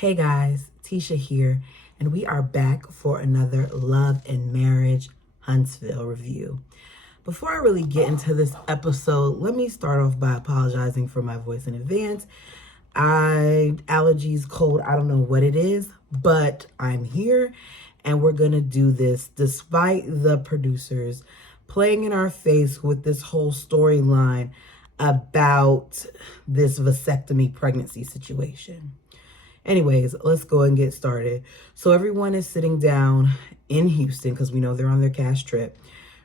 Hey guys, Tisha here, and we are back for another Love and Marriage Huntsville review. Before I really get into this episode, let me start off by apologizing for my voice in advance. Allergies, cold, I don't know what it is, but I'm here and we're gonna do this despite the producers playing in our face with this whole storyline about this vasectomy pregnancy situation. Anyways, let's go and get started. So everyone is sitting down in Houston because we know they're on their cash trip,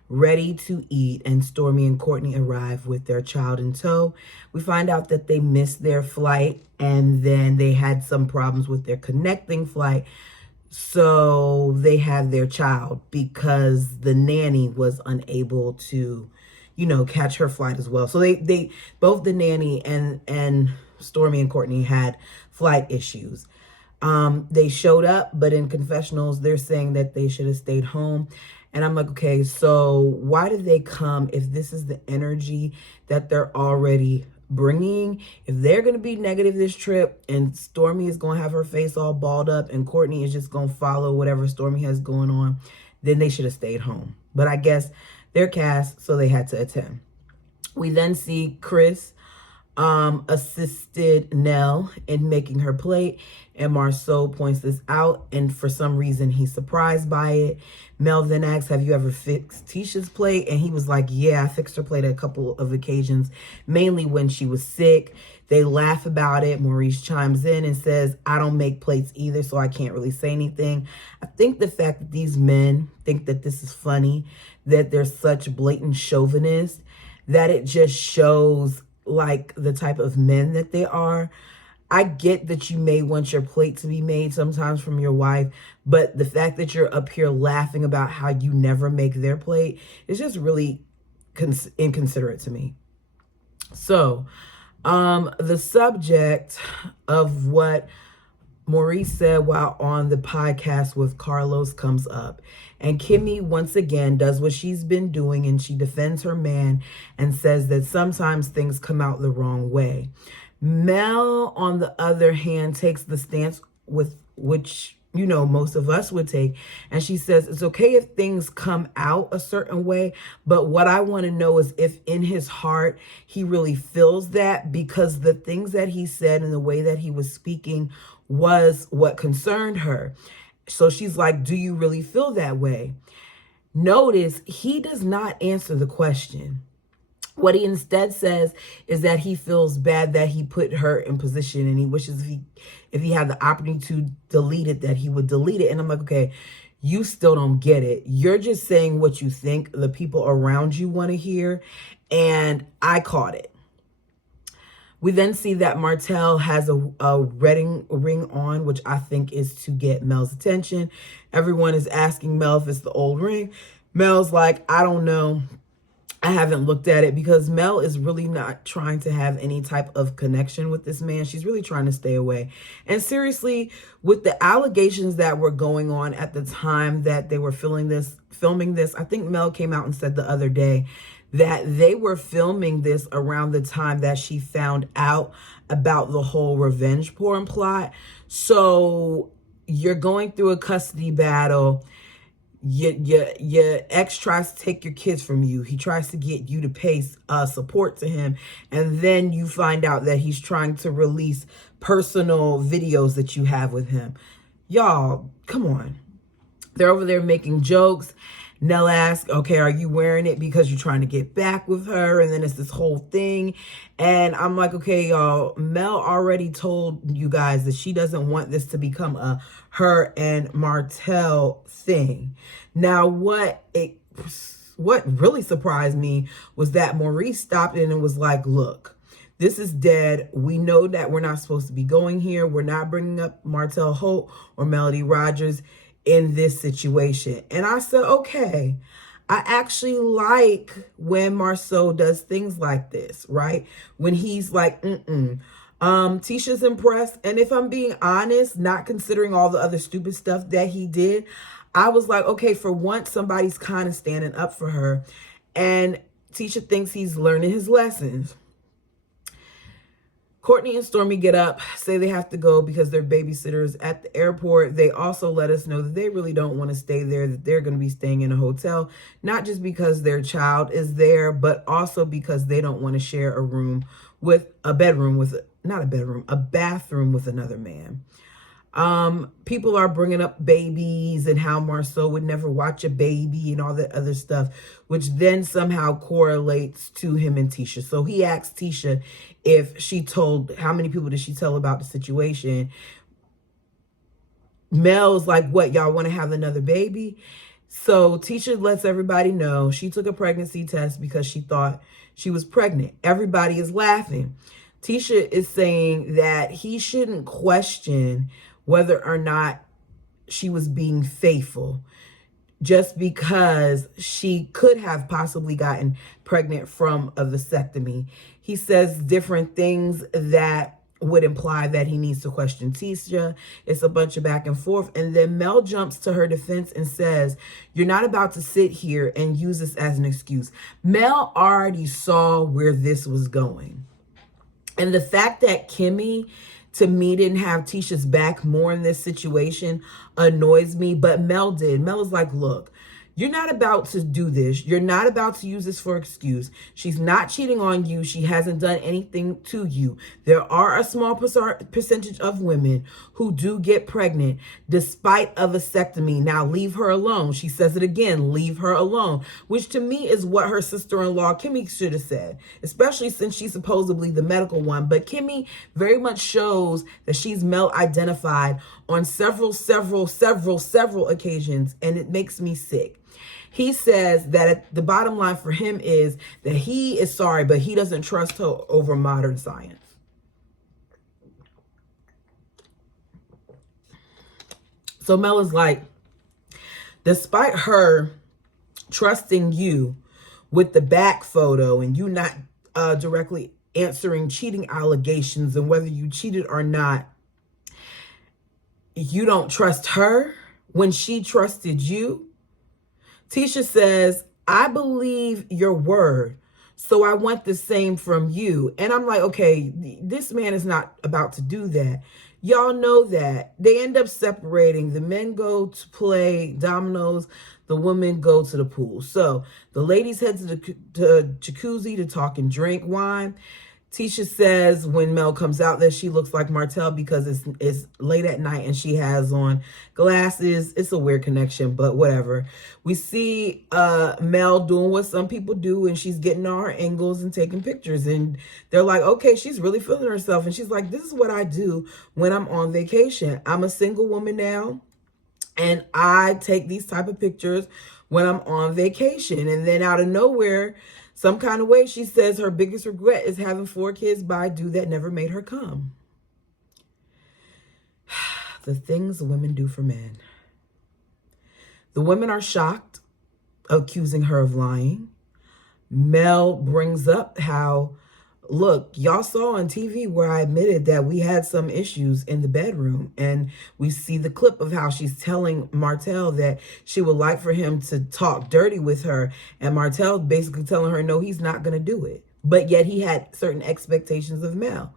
ready to eat, and Stormy and Courtney arrive with their child in tow. We find out that they missed their flight and then they had some problems with their connecting flight. So they had their child because the nanny was unable to, catch her flight as well. So they both the nanny and Stormy and Courtney had flight issues. They showed up, but in confessionals, they're saying that they should have stayed home. And I'm like, okay, so why did they come if this is the energy that they're already bringing? If they're going to be negative this trip and Stormy is going to have her face all balled up and Courtney is just going to follow whatever Stormy has going on, then they should have stayed home. But I guess they're cast, so they had to attend. We then see Chris assisted Nell in making her plate, and Marceau points this out, and for some reason he's surprised by it. Mel then asks, have you ever fixed Tisha's plate? And he was like, yeah, I fixed her plate a couple of occasions, mainly when she was sick. They laugh about it. Maurice chimes in and says, I don't make plates either, so I can't really say anything. I think the fact that these men think that this is funny, that they're such blatant chauvinists, that it just shows like the type of men that they are. I get that you may want your plate to be made sometimes from your wife, but the fact that you're up here laughing about how you never make their plate is just really inconsiderate to me. So, the subject of what Maurice said while on the podcast with Carlos comes up. And Kimmy once again does what she's been doing, and she defends her man and says that sometimes things come out the wrong way. Mel, on the other hand, takes the stance with which, most of us would take. And she says, it's okay if things come out a certain way, but what I want to know is if in his heart he really feels that, because the things that he said and the way that he was speaking was what concerned her. So she's like, do you really feel that way? Notice he does not answer the question. What he instead says is that he feels bad that he put her in position, and he wishes if he had the opportunity to delete it, that he would delete it. And I'm like, okay, you still don't get it. You're just saying what you think the people around you want to hear, and I caught it. We then see that Martell has a wedding ring on, which I think is to get Mel's attention. Everyone is asking Mel if it's the old ring. Mel's like, I don't know. I haven't looked at it, because Mel is really not trying to have any type of connection with this man. She's really trying to stay away. And seriously, with the allegations that were going on at the time that they were filming this, I think Mel came out and said the other day that they were filming this around the time that she found out about the whole revenge porn plot. So you're going through a custody battle. Your ex tries to take your kids from you. He tries to get you to pay support to him. And then you find out that he's trying to release personal videos that you have with him. Y'all, come on. They're over there making jokes. Nell asks, okay, are you wearing it because you're trying to get back with her? And then it's this whole thing. And I'm like, okay, y'all, Mel already told you guys that she doesn't want this to become a her and Martell thing. Now, what really surprised me was that Maurice stopped in and was like, look, this is dead. We know that we're not supposed to be going here. We're not bringing up Martell Holt or Melody Rogers in this situation. And I said, okay, I actually like when Marceau does things like this, right? When he's like, Tisha's impressed. And if I'm being honest, not considering all the other stupid stuff that he did, I was like, okay, for once, somebody's kind of standing up for her. And Tisha thinks he's learning his lessons. Courtney and Stormy get up, say they have to go because their babysitters at the airport. They also let us know that they really don't want to stay there, that they're going to be staying in a hotel, not just because their child is there, but also because they don't want to share a room with a bathroom with another man. People are bringing up babies and how Marceau would never watch a baby and all that other stuff, which then somehow correlates to him and Tisha. So he asked Tisha if she told, how many people did she tell about the situation? Mel's like, what, y'all want to have another baby? So Tisha lets everybody know she took a pregnancy test because she thought she was pregnant. Everybody is laughing. Tisha is saying that he shouldn't question whether or not she was being faithful, just because she could have possibly gotten pregnant from a vasectomy. He says different things that would imply that he needs to question Tisha. It's a bunch of back and forth. And then Mel jumps to her defense and says, you're not about to sit here and use this as an excuse. Mel already saw where this was going. And the fact that Kimmy, to me, didn't have Tisha's back more in this situation annoys me, but Mel did. Mel is like, look, you're not about to do this. You're not about to use this for excuse. She's not cheating on you. She hasn't done anything to you. There are a small percentage of women who do get pregnant despite a vasectomy. Now leave her alone. She says it again, leave her alone, which to me is what her sister-in-law Kimmy should have said, especially since she's supposedly the medical one. But Kimmy very much shows that she's Mel identified on several occasions, and it makes me sick. He says that the bottom line for him is that he is sorry, but he doesn't trust her over modern science. So Mel is like, despite her trusting you with the back photo and you not directly answering cheating allegations and whether you cheated or not, you don't trust her when she trusted you. Tisha says, I believe your word, so I want the same from you. And I'm like, okay, this man is not about to do that. Y'all know that. They end up separating. The men go to play dominoes. The women go to the pool. So the ladies head to the jacuzzi to talk and drink wine. Tisha says when Mel comes out that she looks like Martell because it's late at night and she has on glasses. It's a weird connection, but whatever. We see Mel doing what some people do, and she's getting all her angles and taking pictures. And they're like, okay, she's really feeling herself. And she's like, this is what I do when I'm on vacation. I'm a single woman now, and I take these type of pictures when I'm on vacation. And then out of nowhere, some kind of way, she says her biggest regret is having 4 kids by a dude that never made her come. The things women do for men. The women are shocked, accusing her of lying. Mel brings up how, look, y'all saw on TV where I admitted that we had some issues in the bedroom. And we see the clip of how she's telling Martell that she would like for him to talk dirty with her. And Martell basically telling her, no, he's not going to do it. But yet he had certain expectations of Mel.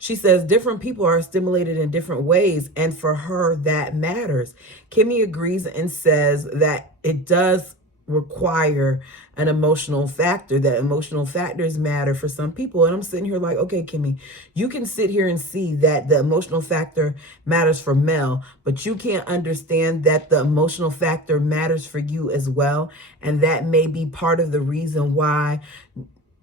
She says different people are stimulated in different ways, and for her, that matters. Kimmy agrees and says that it does require an emotional factor, that emotional factors matter for some people. And I'm sitting here like, okay, Kimmy, you can sit here and see that the emotional factor matters for Mel, but you can't understand that the emotional factor matters for you as well. And that may be part of the reason why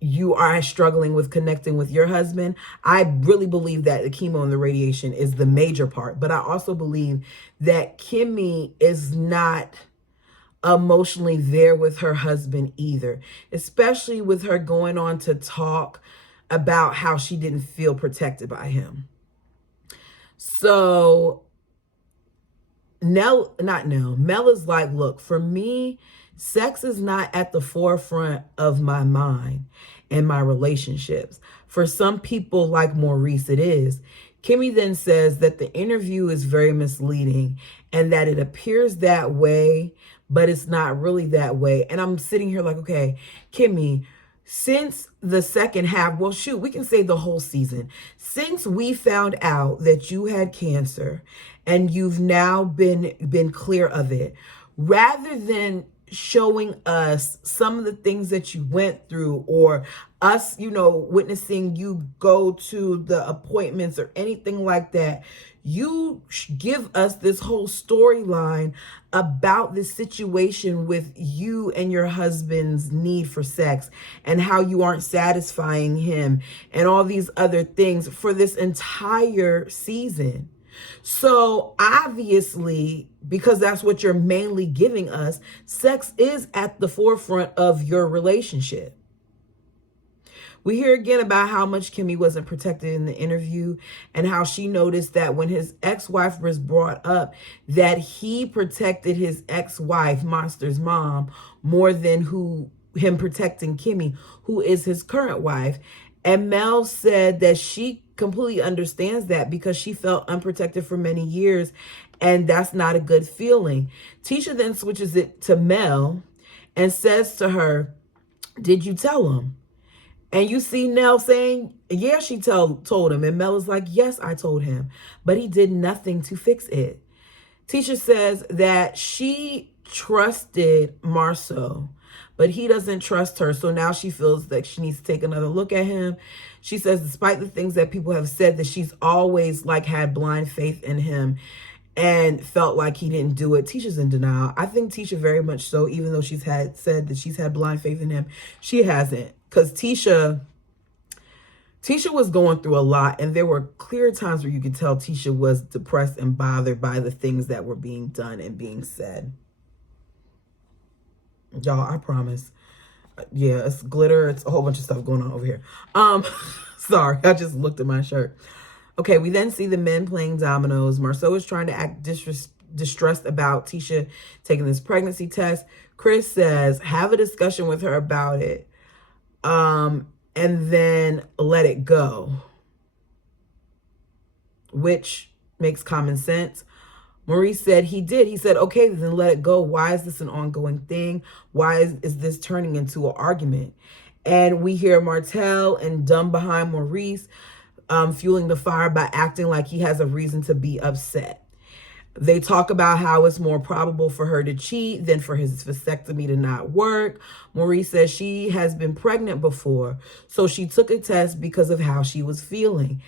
you are struggling with connecting with your husband. I really believe that the chemo and the radiation is the major part, but I also believe that Kimmy is not emotionally there with her husband either, especially with her going on to talk about how she didn't feel protected by him. So Mel is like, look, for me, sex is not at the forefront of my mind and my relationships. For some people like Maurice, it is. Kimmy then says that the interview is very misleading and that it appears that way, but it's not really that way. And I'm sitting here like, okay, Kimmy, since the second half, well, shoot, we can say the whole season. Since we found out that you had cancer and you've now been clear of it, rather than showing us some of the things that you went through, or us, witnessing you go to the appointments or anything like that, you give us this whole storyline about this situation with you and your husband's need for sex and how you aren't satisfying him and all these other things for this entire season. So obviously, because that's what you're mainly giving us, sex is at the forefront of your relationship. We hear again about how much Kimmy wasn't protected in the interview and how she noticed that when his ex-wife was brought up, that he protected his ex-wife, Monster's mom, more than him protecting Kimmy, who is his current wife. And Mel said that she completely understands that because she felt unprotected for many years, and that's not a good feeling. Tisha then switches it to Mel and says to her, "Did you tell him?" And you see Nell saying, yeah, she told him. And Mel is like, yes, I told him, but he did nothing to fix it. Tisha says that she trusted Marceau, but he doesn't trust her. So now she feels like she needs to take another look at him. She says, despite the things that people have said, that she's always had blind faith in him and felt like he didn't do it. Tisha's in denial. I think Tisha very much so, even though she's said that she's had blind faith in him, she hasn't. Because Tisha was going through a lot, and there were clear times where you could tell Tisha was depressed and bothered by the things that were being done and being said. Y'all, I promise. Yeah, it's glitter. It's a whole bunch of stuff going on over here. Sorry, I just looked at my shirt. Okay, we then see the men playing dominoes. Marceau is trying to act distressed about Tisha taking this pregnancy test. Chris says, have a discussion with her about it. And then let it go, which makes common sense. Maurice said he did. He said, okay, then let it go. Why is this an ongoing thing? Why is this turning into an argument? And we hear Martell and dumb behind Maurice fueling the fire by acting like he has a reason to be upset. They talk about how it's more probable for her to cheat than for his vasectomy to not work. Maurice says she has been pregnant before, so she took a test because of how she was feeling.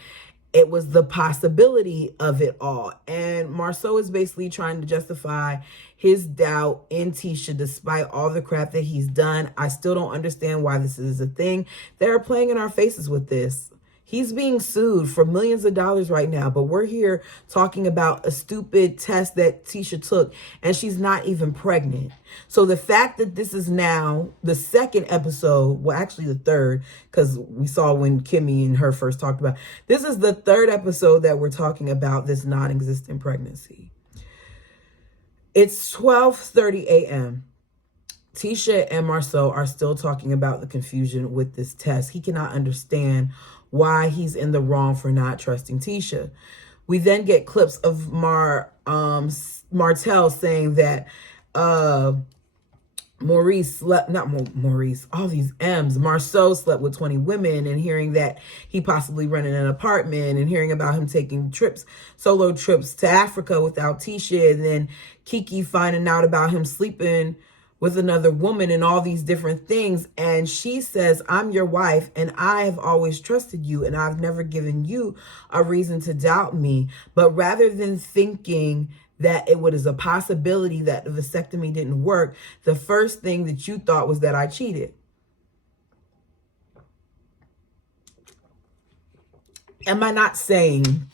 It was the possibility of it all. And Marceau is basically trying to justify his doubt in Tisha despite all the crap that he's done. I still don't understand why this is a thing. They're playing in our faces with this. He's being sued for millions of dollars right now, but we're here talking about a stupid test that Tisha took, and she's not even pregnant. So the fact that this is now the second episode, well, actually the third, because we saw when Kimmy and her first talked about, this is the third episode that we're talking about this non-existent pregnancy. It's 12:30 a.m. Tisha and Marceau are still talking about the confusion with this test. He cannot understand why he's in the wrong for not trusting Tisha. We then get clips of Martell saying that Maurice slept, not Maurice, all these M's. Marceau slept with 20 women, and hearing that he possibly rented an apartment, and hearing about him taking solo trips to Africa without Tisha, and then Kiki finding out about him sleeping with another woman and all these different things. And she says, I'm your wife and I have always trusted you and I've never given you a reason to doubt me. But rather than thinking that it was a possibility that the vasectomy didn't work, the first thing that you thought was that I cheated. Am I not saying,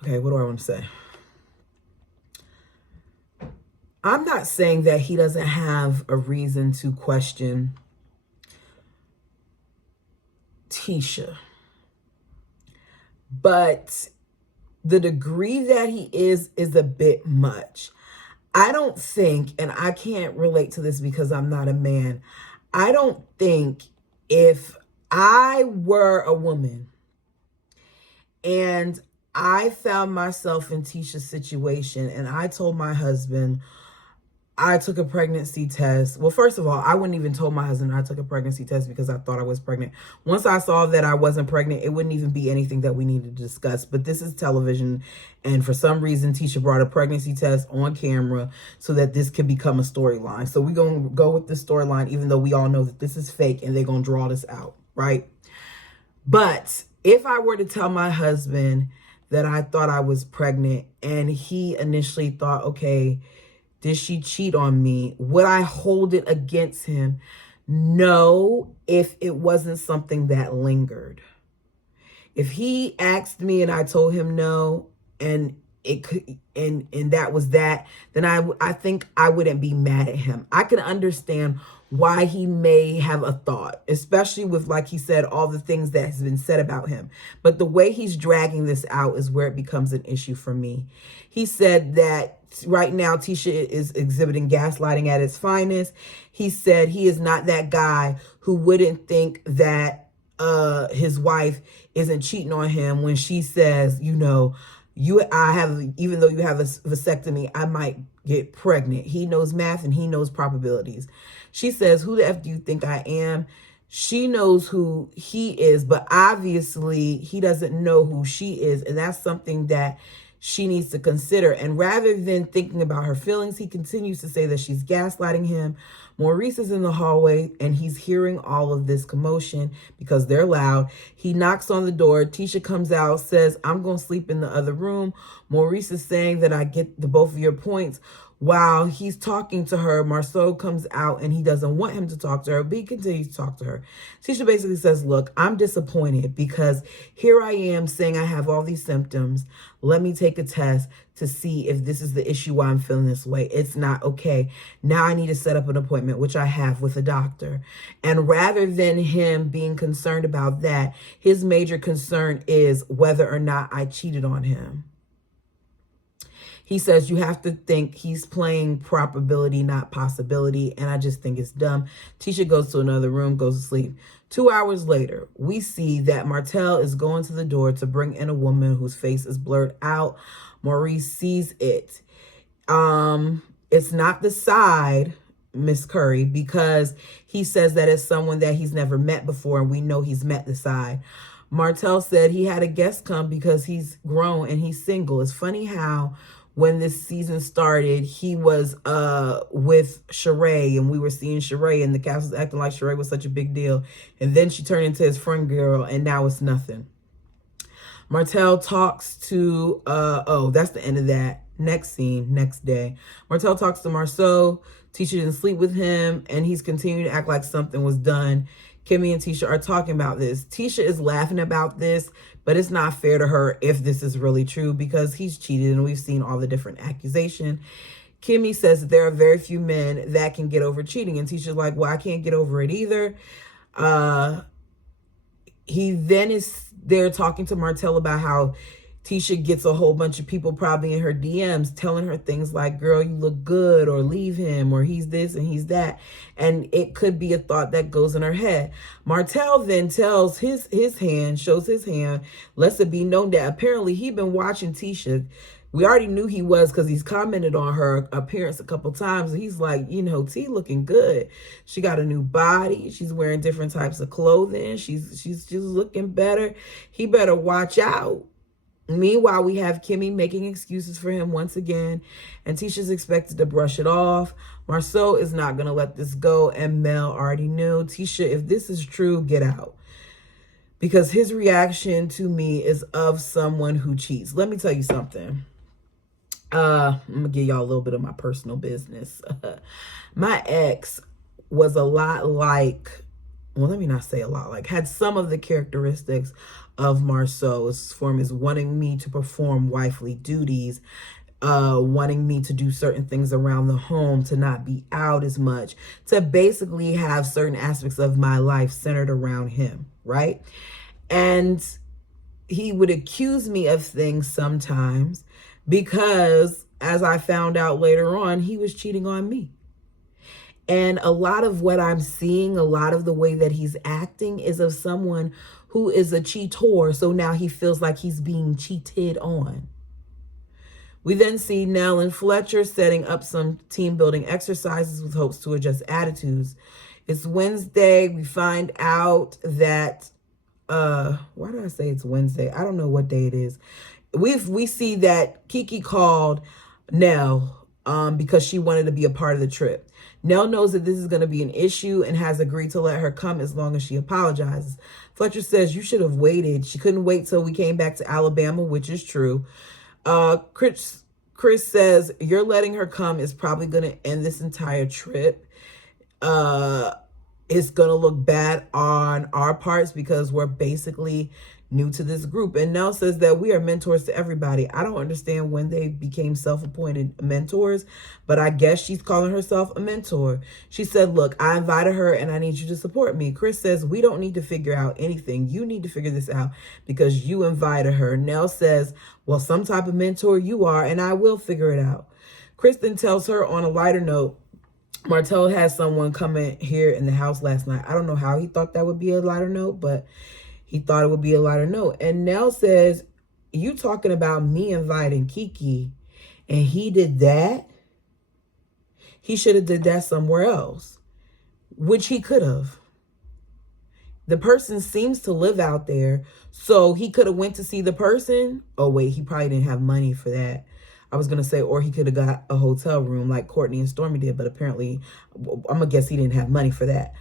okay, what do I want to say? I'm not saying that he doesn't have a reason to question Tisha, but the degree that he is a bit much. I don't think, and I can't relate to this because I'm not a man, I don't think if I were a woman and I found myself in Tisha's situation and I told my husband, I took a pregnancy test. Well, first of all, I wouldn't even told my husband I took a pregnancy test because I thought I was pregnant. Once I saw that I wasn't pregnant, it wouldn't even be anything that we needed to discuss. But this is television. And for some reason, Tisha brought a pregnancy test on camera so that this could become a storyline. So we're going to go with this storyline, even though we all know that this is fake and they're going to draw this out, right? But if I were to tell my husband that I thought I was pregnant and he initially thought, okay, did she cheat on me? Would I hold it against him? No, if it wasn't something that lingered. If he asked me and I told him no, and it could, and that was that, then I think I wouldn't be mad at him. I can understand why he may have a thought, especially with, like he said, all the things that has been said about him. But the way he's dragging this out is where it becomes an issue for me. He said that right now Tisha is exhibiting gaslighting at its finest. He said he is not that guy who wouldn't think that his wife isn't cheating on him when she says, even though you have a vasectomy, I might get pregnant. He knows math and he knows probabilities. She says, who the F do you think I am? She knows who he is, but obviously he doesn't know who she is. And that's something that she needs to consider. And rather than thinking about her feelings, he continues to say that she's gaslighting him. Maurice is in the hallway and he's hearing all of this commotion because they're loud. He knocks on the door. Tisha comes out, says, I'm going to sleep in the other room. Maurice is saying that I get the both of your points. While he's talking to her, Marceau comes out and he doesn't want him to talk to her, but he continues to talk to her. Tisha basically says, look, I'm disappointed because here I am saying I have all these symptoms. Let me take a test to see if this is the issue why I'm feeling this way. It's not okay. Now I need to set up an appointment, which I have with a doctor. And rather than him being concerned about that, his major concern is whether or not I cheated on him. He says you have to think he's playing probability, not possibility. And I just think it's dumb. Tisha goes to another room, goes to sleep. 2 hours later, we see that Martell is going to the door to bring in a woman whose face is blurred out. Maurice sees it. It's not the side, Miss Curry, because he says that it's someone that he's never met before. And we know he's met the side. Martell said he had a guest come because he's grown and he's single. It's funny how when this season started, he was with Sheree and we were seeing Sheree and the cast was acting like Sheree was such a big deal. And then she turned into his friend girl and now it's nothing. Martell talks to, that's the end of that. Next scene, next day. Martell talks to Marceau. Tisha didn't sleep with him and he's continuing to act like something was done. Kimmy and Tisha are talking about this. Tisha is laughing about this, but it's not fair to her if this is really true because he's cheated and we've seen all the different accusations. Kimmy says that there are very few men that can get over cheating. And Tisha's like, well, I can't get over it either. He then is there talking to Martell about how Tisha gets a whole bunch of people probably in her DMs telling her things like, girl, you look good, or leave him, or he's this and he's that. And it could be a thought that goes in her head. Martell then tells shows his hand, lets it be known that apparently he'd been watching Tisha. We already knew he was because he's commented on her appearance a couple times. He's like, T looking good. She got a new body. She's wearing different types of clothing. She's just looking better. He better watch out. Meanwhile, we have Kimmy making excuses for him once again, and Tisha's expected to brush it off. Marceau is not going to let this go, and Mel already knew. Tisha, if this is true, get out. Because his reaction to me is of someone who cheats. Let me tell you something. I'm going to give y'all a little bit of my personal business. My ex was a lot like, well, let me not say a lot like, had some of the characteristics of Marceau, as far as wanting me to perform wifely duties, wanting me to do certain things around the home, to not be out as much, to basically have certain aspects of my life centered around him, right? And he would accuse me of things sometimes because, as I found out later on, he was cheating on me. And a lot of what I'm seeing, a lot of the way that he's acting is of someone who is a cheater. So now he feels like he's being cheated on. We then see Nell and Fletcher setting up some team building exercises with hopes to adjust attitudes. It's Wednesday. We find out that why did I say it's Wednesday? I don't know what day it is. We see that Kiki called Nell because she wanted to be a part of the trip. Nell knows that this is going to be an issue and has agreed to let her come as long as she apologizes. Fletcher says, you should have waited. She couldn't wait till we came back to Alabama, which is true. Chris says, you're letting her come is probably going to end this entire trip. It's going to look bad on our parts because we're basically new to this group. And Nell says that we are mentors to everybody. I don't understand when they became self-appointed mentors, but I guess she's calling herself a mentor. She said, look, I invited her and I need you to support me. Chris says, we don't need to figure out anything. You need to figure this out because you invited her. Nell says, well, some type of mentor you are, and I will figure it out. Chris then tells her on a lighter note, Martell had someone come in here in the house last night. I don't know how he thought that would be a lighter note, but he thought it would be a lighter note. And Nell says, you talking about me inviting Kiki and he did that? He should have did that somewhere else, which he could have. The person seems to live out there, so he could have went to see the person. Oh, wait, he probably didn't have money for that. I was going to say, or he could have got a hotel room like Courtney and Stormy did, but apparently, I'm going to guess he didn't have money for that.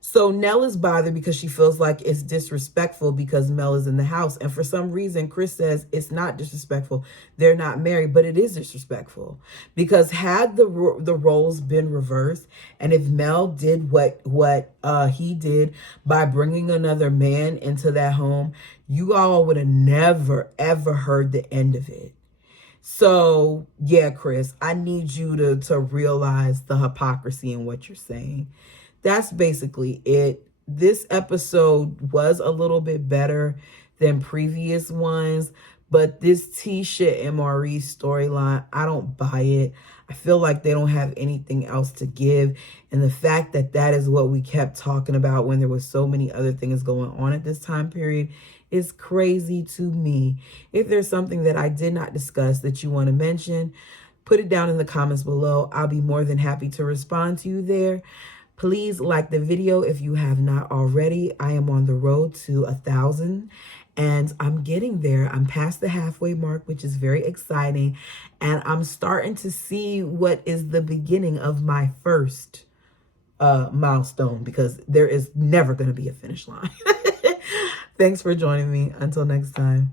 So Nell is bothered because she feels like it's disrespectful because Mel is in the house. And for some reason, Chris says it's not disrespectful. They're not married, but it is disrespectful. Because had the roles been reversed, and if Mel did what he did by bringing another man into that home, you all would have never, ever heard the end of it. So, yeah, Chris, I need you to realize the hypocrisy in what you're saying. That's basically it. This episode was a little bit better than previous ones, but this Tisha and Maurice storyline, I don't buy it. I feel like they don't have anything else to give. And the fact that that is what we kept talking about when there was so many other things going on at this time period is crazy to me. If there's something that I did not discuss that you want to mention, put it down in the comments below. I'll be more than happy to respond to you there. Please like the video if you have not already. I am on the road to 1,000 and I'm getting there. I'm past the halfway mark, which is very exciting. And I'm starting to see what is the beginning of my first milestone, because there is never going to be a finish line. Thanks for joining me. Until next time.